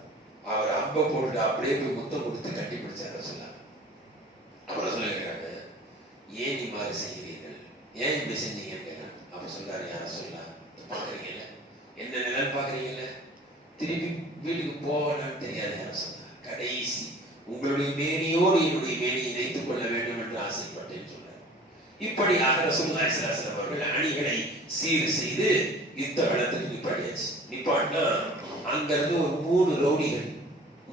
அவர் அம்ப போட்டு அப்படியே போய் முத்தம் கொடுத்து கட்டி பிடிச்சார் ரசூலுல்லாஹி. அப்புறம் சொல்லுகிறாங்க, ஏன் நீ மாதிரி செய்கிறீர்கள், ஏன் இப்படி செஞ்சீங்கன்னு கேட்கிறாங்க. அப்ப சொல்றாரு, யார சொல்லலாம் பாக்குறீங்கல்ல, என்ன நிலம் பாக்குறீங்கல்ல, திருப்பி வீட்டுக்கு போவான்னு தெரியாது. யார சொல்ல, கடைசி உங்களுடைய மேனியோடு என்னுடைய மேனியை இணைத்துக் கொள்ள வேண்டும் என்று ஆசைப்பட்டேன்னு சொல்றாரு. இப்படி ரசூலுல்லாஹி ஸல்லல்லாஹு அலைஹி வஸல்லம் அவர்கள் அணிகளை சீர் செய்து யுத்த களத்துக்கு நிப்பாட்டியாச்சு. நிப்பாட்டினா அங்கிருந்து ஒரு 3 ரவுடிகள்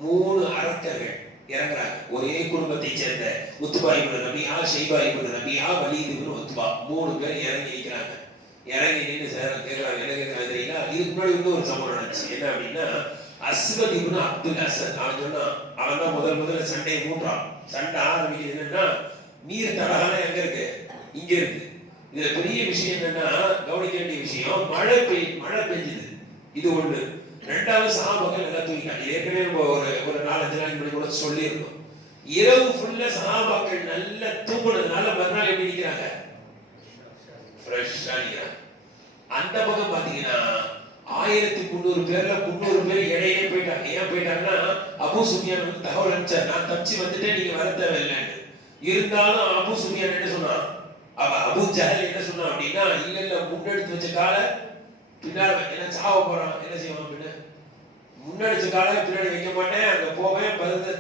3 அரக்கர்கள் இறங்குறாங்க. ஒரே குடும்பத்தை சேர்ந்த உத்பா இப்னு ரபிஆ, ஷைபா இப்னு ரபிஆ, வலீத் இப்னு உத்பா 3 பேர் இறங்கி நிற்கிறாங்க. இறங்கி நின்று சார் கேட்கிறாங்க, என்ன கேட்கிறாங்க தெரியுங்களா? இதுக்கு முன்னாடி வந்து ஒரு சம்பவம் நடந்துச்சு. என்ன அப்படின்னா, அஸ்வத் இப்னு அப்துல் அஸத் அவன் சொன்னான், அவன் தான் முதல்ல சண்டையை மூன்றான். சண்டை ஆரம்பிக்குது என்னன்னா, நீர் தடாகம் எங்க இருக்கு, இங்க இருக்கு. இதுல பெரிய விஷயம் என்னன்னா, கவனிக்க வேண்டிய விஷயம், மழை பெஞ்சுது. இது ஒண்ணு. ரெண்டாவது சஹாபாக்கள் நல்லா தூங்கிட்டாங்க. ஏற்கனவே ஒரு 4-5 நாள் முன்னாடி கூட சொல்லியிருந்தோம். இரவு ஃபுல்லா சஹாபாக்கள் நல்லா தூங்குனதுனால மறுநாள் எப்படி நிக்கிறாங்க, ஃப்ரெஷ்ஷா நிக்கிறாங்க. அந்த பக்கம் பாத்தீங்கன்னா 1300 பேர்ல 300 பேர் இடையே போயிட்டாங்க. ஏன் போயிட்டாங்கன்னா, அபூ சுஃபியான் வந்து தகவல் அனுப்பிச்சார், நான் தப்பிச்சு வந்துட்டேன், நீங்க வர தேவையில்லைன்னு. இருந்தாலும் அபூ சுஃபியான் என்ன சொன்னான், அபூ ஜஹல் என்ன சொன்னான் அப்படின்னா, இல்ல முன்னெடுத்து வச்ச காலை பின்னால என்ன சாவ போறான், என்ன செய்வான், பின்ன முன்னடிச்ச காலை பின்னாடி வைக்க மாட்டேன், அங்க போவேன்,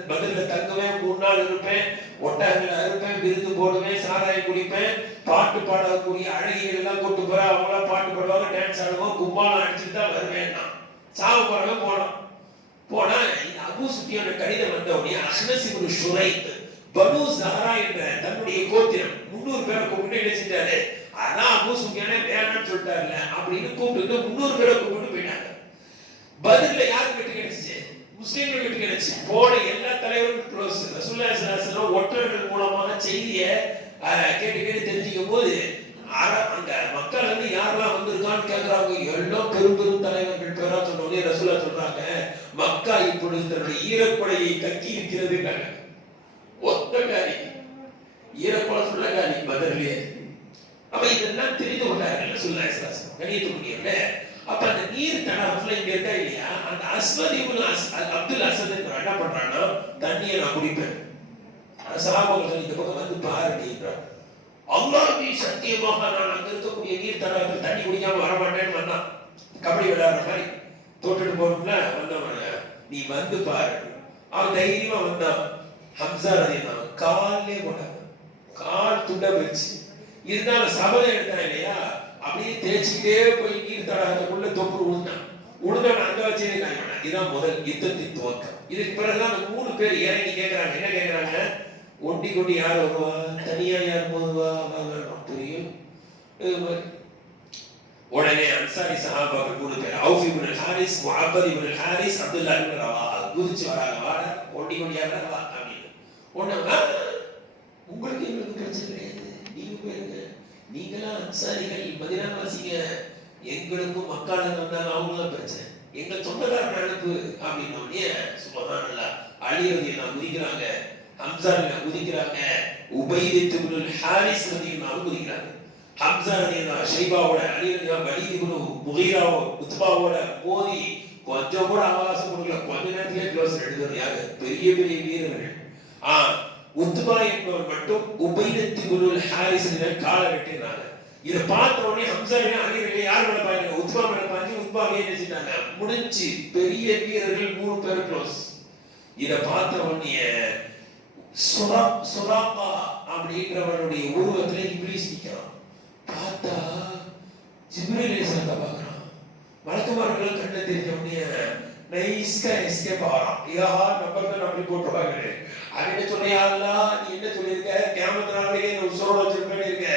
பதில தங்குவேன், 3 நாள் இருப்பேன், ஒட்டகங்களை அறுப்பேன், விருந்து போடுவேன், சாராயம் குடிப்பேன், பாட்டு பாடக்கூடிய அழகிகள் எல்லாம் கூட்டு போறேன், அவங்களாம் பாட்டு பாடுவாங்க, டான்ஸ் ஆடுவோம், கும்பாலம் அடிச்சுட்டு தான் வருவேன். நான் சாவ போறவங்க போனா இந்த அபூ சுஃபியானோட கடிதம் வந்த உடனே அஹ்னஸ் இப்னு ஷுரைக் பனு ஸஹரா என்ற தன்னுடைய கோத்திரம் 300 பேரை கூப்பிட்டு என்ன செஞ்சாரு, அதான் அபூ சுஃபியானே வேணாம்னு சொல்லிட்டாருல அப்படின்னு கூப்பிட்டு 300 பேரை கூப்பிட்டு போயிட்டாங்க. பதில்ல யாருக்கு வெற்றி கிடைச்சிச்சு, முஸ்லிம்களுக்கு வெற்றி கிடைச்சு. போன எல்லா தலைவரும் க்ளோஸ். ரசூலுல்லாஹி ஸல்லல்லாஹு அலைஹி வஸல்லம் ஒற்றர்கள் மூலமாக செய்தியை கேட்டு தெரிஞ்சுக்கும் போது அந்த மக்கள் வந்து யாரெல்லாம் வந்திருக்கான்னு கேட்கிறாங்க. எல்லாம் பெரும் தலைவர்கள் பேரா சொன்னோடனே ரசூலுல்லாஹி சொல்றாங்க, மக்கா இப்பொழுது தன்னுடைய ஈரப்படையை கக்கி இருக்கிறது. ஒத்த காரி ஈரப்பட சொல்ல காரி பதிலே. அப்ப இதெல்லாம் தெரிந்து கொண்டார்கள் ரசூலுல்லாஹி ஸல்லல்லாஹு அலைஹி வஸல்லம். கணியத்துக்குரியவர்களே, அப்ப அந்த நீர் தடாகத்துல இங்க இருக்கா இல்லையா, அந்த அஸ்வத் இப்னு அப்துல் அஸத் என்ன பண்றான்னா, தண்ணியை நான் குடிப்பேன், சஹாபாக்கள் இந்த பக்கம் வந்து பாருன்றார். அல்லாஹ்வே சத்தியமாக நான் அங்க இருக்கக்கூடிய நீர் தடாகத்துல தண்ணி குடிக்காம வர மாட்டேன்னு வந்தான். கபடி விளையாடுற மாதிரி தோட்டுட்டு போறோம்ல, வந்தவன் நீ வந்து பாரு. அவன் தைரியமா வந்தான். ஹம்சா ரலியல்லாஹு காலே போட்டாங்க, கால் துண்டா போயிடுச்சு. இருந்தாலும் சபதம் எடுத்தாங்க இல்லையா, அப்படியே தேய்ச்சிக்கிட்டே போய் நீர் தடாகத்துக்குள்ள தொப்பு உழுந்தான். அங்க வச்சே காய்வானா. இதுதான் முதல் யுத்தத்தின் துவக்கம். இதுக்கு பிறகுதான் அந்த 3 பேர் இறங்கி கேட்கிறாங்க. என்ன கேட்கிறாங்க, ஒண்டி கொண்டி யார் வருவா, தனியா யார் போதுவா, புரியும். உடனே அன்சாரி சஹாபாக்கள் 3 பேர், அவுஃப் இப்னு ஹாரிஸ், முஅப்பத் இப்னு ஹாரிஸ், அப்துல்லாஹ் இப்னு ரவாஹா குதிச்சு வராங்க. வாட ஒண்டி கொண்டி யார் வா அப்படின்னு. உடனே உங்களுக்கு எங்களுக்கு பிரச்சனை கிடையாது, நீங்க போயிருங்க, நீங்களாம் அன்சாரிகள், மதீனா வாசிங்க, எங்களுக்கும் மக்கால வந்தாங்க, அவங்களாம் பிரச்சனை, எங்க சொந்தக்காரன் அனுப்பு அப்படின்னோடனே சுப்ஹானல்லாஹ் அலி ரலியல்லாஹு குதிக்கிறாங்க, ஹம்சா ரலியல்லாஹு குதிக்கிறாங்க, உபைத் இப்னு ஹாரிஸ் ரலியல்லாஹு குதிக்கிறாங்க. ஹம்சா ரலியல்லாஹு ஷைபாவோட, அலி ரலியல்லாஹு வலீத் இப்னு முகீராவோ உத்பாவோட மோதி கொஞ்சம் கூட அவகாசம் கொடுக்கல. கொஞ்ச நேரத்திலே க்ளோஸ். 2 பேர் யாரு, பெரிய வீரர்கள். உத்பா என்பவர் மட்டும் உபைத் இப்னு ஹாரிஸ் காலை வெட்டினாங்க. இத பார்த்த உடனே ஹம்சா அலி யார் மேல பாருங்க, உத்பா மேல பாருங்க. உத்பாவே என்ன செஞ்சாங்க, முடிஞ்சு. பெரிய வீரர்கள் 3 பேர் க்ளோஸ். இத பார்த்த உடனே சுராகா அப்படின்றவருடைய உருவத்துல இப்லீஸ் நிக்கிறான். பார்த்தா ஜிப்ரீல் அலைஹிஸ்ஸலாத்தை பார்க்கறான். மலக்குமார்கள் கண்ணை தெரிஞ்ச உடனே நைஸ்கா எஸ்கேப் ஆகிறான். நம்பர் தான் அப்படி போட்டுருவாங்க. அது என்ன சொன்னியா அல்லாஹ், நீ என்ன சொல்லியிருக்க, கியாமத் நாளையே நான் உசுரோட வச்சிருப்பேன்னு இருக்க.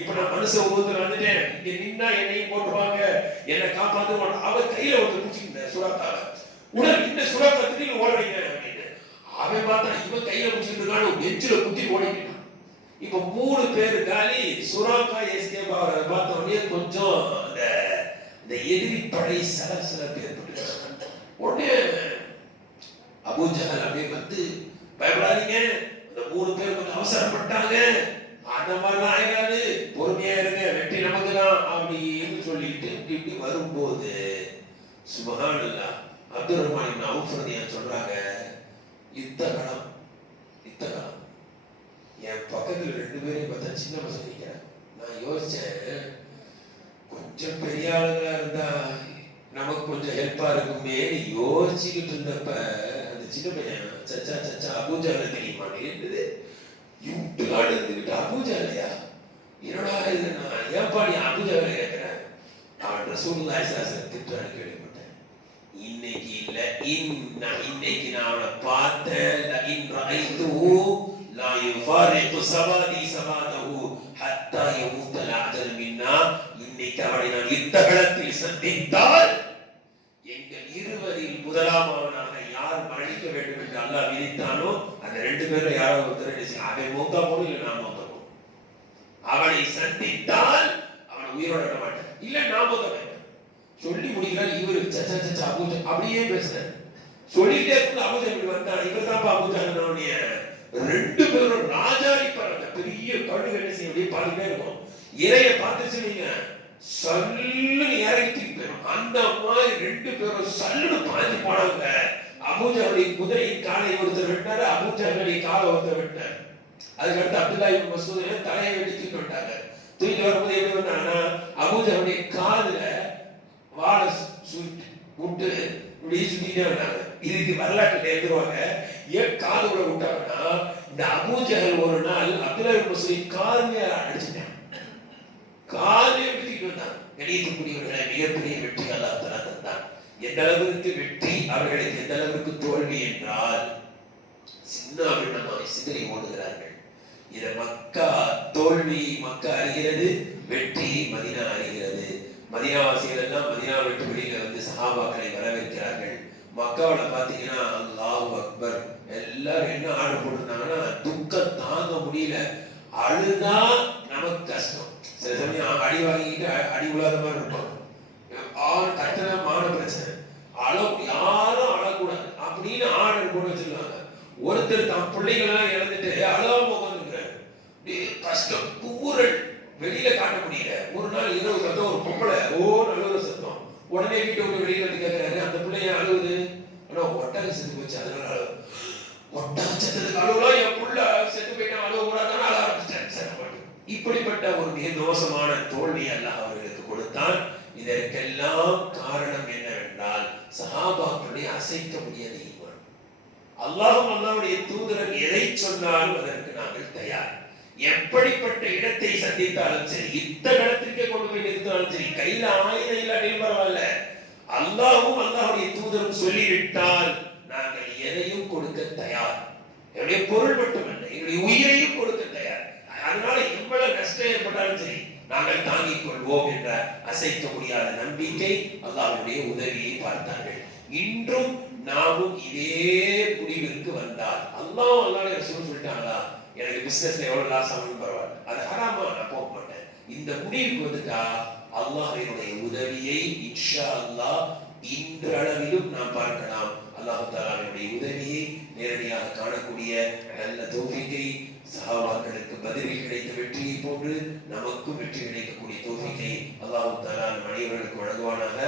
இப்ப நான் மனுஷ உருவத்துல வந்துட்டேன், இங்க நின்னா என்னையும் போட்டுருவாங்க, என்னை காப்பாத்துவாங்க. அவன் கையில ஒரு பிடிச்சிருந்த சுறாத்தால உடல் இந்த சுறாத்தா திடீர்னு ஓடுறீங்க அப்படின்னு அவன் பார்த்தா இவன் கையில பிடிச்சிட்டு இருக்கான்னு நெஞ்சில குத்தி ஓடிட்டான். இப்ப 3 பேர் காலி. சுறாக்கா எஸ்கேப் ஆகிறத பார்த்த உடனே கொஞ்சம் இந்த எதிரி படை சலசலப்பு ஏற்பட்டு உடனே அபூ ஜஹல் அப்படியே வந்து பயப்படாதீங்க, அந்த 3 பேர் கொஞ்சம் அவசரப்பட்டாங்க, அந்த மாதிரிலாம் ஆயிடாது, பொறுமையா இருங்க, வெற்றி நமக்கு தான் அப்படின்னு சொல்லிட்டு இப்படி வரும்போது சுப்ஹானல்லாஹ் அப்துல் ரஹ்மான் இப்னு அவுஃப் ரலியல்லாஹு சொல்றாங்க, யுத்தகளம் என் பக்கத்துல 2 பேரையும் பார்த்தா சின்ன பசங்க நிக்கிறாங்க. நான் யோசிச்சேன், கொஞ்சம் பெரிய ஆளுங்களா இருந்தா நமக்கு கொஞ்சம் ஹெல்ப்பா இருக்குமே யோசிச்சுக்கிட்டு இருந்தப்ப அந்த சின்ன பையன் சச்சா அபூ ஜஹல் தெரியுமா இருந்தது. யூட்டுக்காடு இருந்துகிட்டு அபூ ஜஹலையா, என்னடா இது, நான் ஏன்பா நீ அபூ ஜஹலை கேட்கிறேன். அவன் ரசூலுல்லாஹி ஸல்லல்லாஹு அலைஹி வஸல்லம் திட்டுறான்னு கேள்விப்பட்டேன். இன்னைக்கு இல்ல, இன்னைக்கு நான் அவனை பார்த்தேன். இன் ரஅய்துஹு லா யுஃபாரிகு சவாதி சவாதஹு ஹத்தா யமூத அஜல் மின்னா. இன்னைக்கு அவனை நான் யுத்தகளத்தில் சந்தித்தால் எங்கள் இருவரில் முதலாமவனாக யார் மரணிக்க வேண்டும் என்று அல்லாஹ் விதித்தானோ அந்த 2 பேர்ல யாரோ ஒருத்தர் அவன் மூத்தா போகணும், இல்லை நான் மூத்தா போகணும். அவனை சந்தித்தால் அவனை உயிரோட விட மாட்டேன், இல்ல நான் மூத்த மாட்டேன் சொல்லி முடிக்கிறார். இவரு சச்சா அபூஜா அப்படியே பேசுறாரு. சொல்லிட்டே இருக்கு அபூஜா இப்படி வந்தான். இவர் தான் அபூஜா. 2 பேரும் ராஜாரி பறவை பெரிய கழுகு என்ன செய்ய அப்படியே பாதிப்பே இருக்கும். இறைய பார்த்துச்சு நீங்க சல்லுன்னு இறங்கி திருப்பி போயிடும். அந்த மாதிரி 2 பேரும் சல்லுன்னு பாஞ்சு போனாங்க. அபூஜாவுடைய குதிரையின் காலை ஒருத்தர் விட்டாரு, அபூஜாவுடைய காலை ஒருத்தர் விட்டார். அதுக்கடுத்து அப்துல்லாஹ் இப்னு மஸ்ஊத் தலையை வெட்டி தூக்கி விட்டாங்க. தூக்கி வரும்போது எப்படி வந்தாங்கன்னா அபூஜாவுடைய காதுல வாழை விட்டு இப்படி சுத்திட்டே வந்தாங்க. இதுக்கு வரலாற்று எழுதுவாங்க, ஏன் காதுல விட்டாங்கன்னா இந்த அபூ ஜஹல் ஒரு நாள் அப்துல்லாஹ் இப்னு மஸ்ஊத் காதுல அடிச்சுட்டான். காதுல வெட்டிட்டு வந்தான். கணியத்துக்குரியவர்களை மிகப்பெரிய வெற்றி அல்லாஹ் தஆலா தந்தான். எந்த அளவிற்கு வெற்றி, அவர்களுக்கு எந்த அளவிற்கு தோல்வி என்றால் சின்ன அபிமானமாய் சிதறி ஓடுகிறார்கள். இத மக்கா தோல்வி மக்கா அறிகிறது, வெற்றி மதீனா அறிகிறது. மதீனாவாசிகள் எல்லாம் மதீனா விட்டு வெளியில வந்து சஹாபாக்களை வரவேற்கிறார்கள். மக்காவுல பாத்தீங்கன்னா அல்லாஹு அக்பர், எல்லாரும் என்ன ஆர்டர் போட்டிருந்தாங்கன்னா துக்கம் தாங்க முடியல, அழுதா நமக்கு கஷ்டம். சில சமயம் அடி வாங்கிட்டு அடி உலாத மாதிரி இருப்பாங்க. கட்டணமான பிரச்சனை, யாரும் அழக்கூடாது அப்படின்னு ஆர்டர் போட்டு வச்சிருக்காங்க. ஒருத்தர் தம் பிள்ளைகள்லாம் இழந்துட்டு அழாம உட்காந்துருக்கிறாரு. கஷ்டம் கூறல் வெளியில காட்ட முடியல. ஒரு நாள் இரவு சத்தம், ஒரு பொம்பளை அழுகுற சத்தம். உடனே வீட்டை விட்டு வெளியில வந்து கேட்கிறாரு, அந்த பிள்ளைய அழுகுது. ஆனா ஒட்டக செத்து போச்சு, அதனால அழுகு. ஒட்டக செத்ததுக்கு அழுவலாம், என் புள்ள செத்து போயிட்டா அழுவ கூடாதுன்னு அழ ஆரம்பிச்சிட்டாரு சட்டப்பட்டு. இப்படிப்பட்ட ஒரு மிக மோசமான தோல்வி அல்லாஹ் அவர்களுக்கு கொடுத்தான். இதற்கெல்லாம் காரணம் என்னவென்றால் சஹாபாக்களை அசைக்க முடியாத ஈமான். அல்லாஹ்வும் அல்லாஹ்வுடைய தூதர் எதை சொன்னாலும் அதற்கு நாங்கள் தயார். எப்படிப்பட்ட இடத்தை சந்தித்தாலும் சரி, இந்த இடத்திற்கே கொண்டு போய் நிறுத்தினாலும் சரி, கையில ஆயுதம் இல்லாட்டியும் பரவாயில்ல, அல்லாஹ்வும் அல்லாஹ்வுடைய தூதரும் சொல்லிவிட்டால் நாங்கள் எதையும் கொடுக்க தயார். என்னுடைய பொருள் மட்டுமல்ல, என்னுடைய உயிரையும் கொடுக்க தயார். அதனால எவ்வளவு நஷ்டம் ஏற்பட்டாலும் சரி நாங்கள் தாங்கிக் கொள்வோம் என்ற அசைக்க முடியாத நம்பிக்கை, அல்லாஹ்வுடைய உதவியை பார்த்தார்கள். இன்றும் நாமும் இதே முடிவிற்கு வந்தால், அல்லாஹ்வுடைய ரசூல் சொல்லிட்டாங்களா, எனக்கு பிசினஸ்ல எவ்வளவு லாஸ் ஆகும் பரவாயில்ல, அது ஹராமா நான் போக மாட்டேன், இந்த முடிவுக்கு வந்துட்டா அல்லாஹ்வினுடைய உதவியை இன்ஷா அல்லாஹ் இன்றளவிலும் நாம் பார்க்கலாம். அல்லாஹ் தஆலாவுடைய உதவியை நேரடியாக காணக்கூடிய நல்ல தௌஃபீக்கை, சஹாபாக்களுக்கு பதிலில் கிடைத்த வெற்றியை போன்று நமக்கும் வெற்றி கிடைக்கக்கூடிய தௌஃபீக்கை அல்லாஹ் தஆலா நம் அனைவருக்கும் வழங்குவானாக.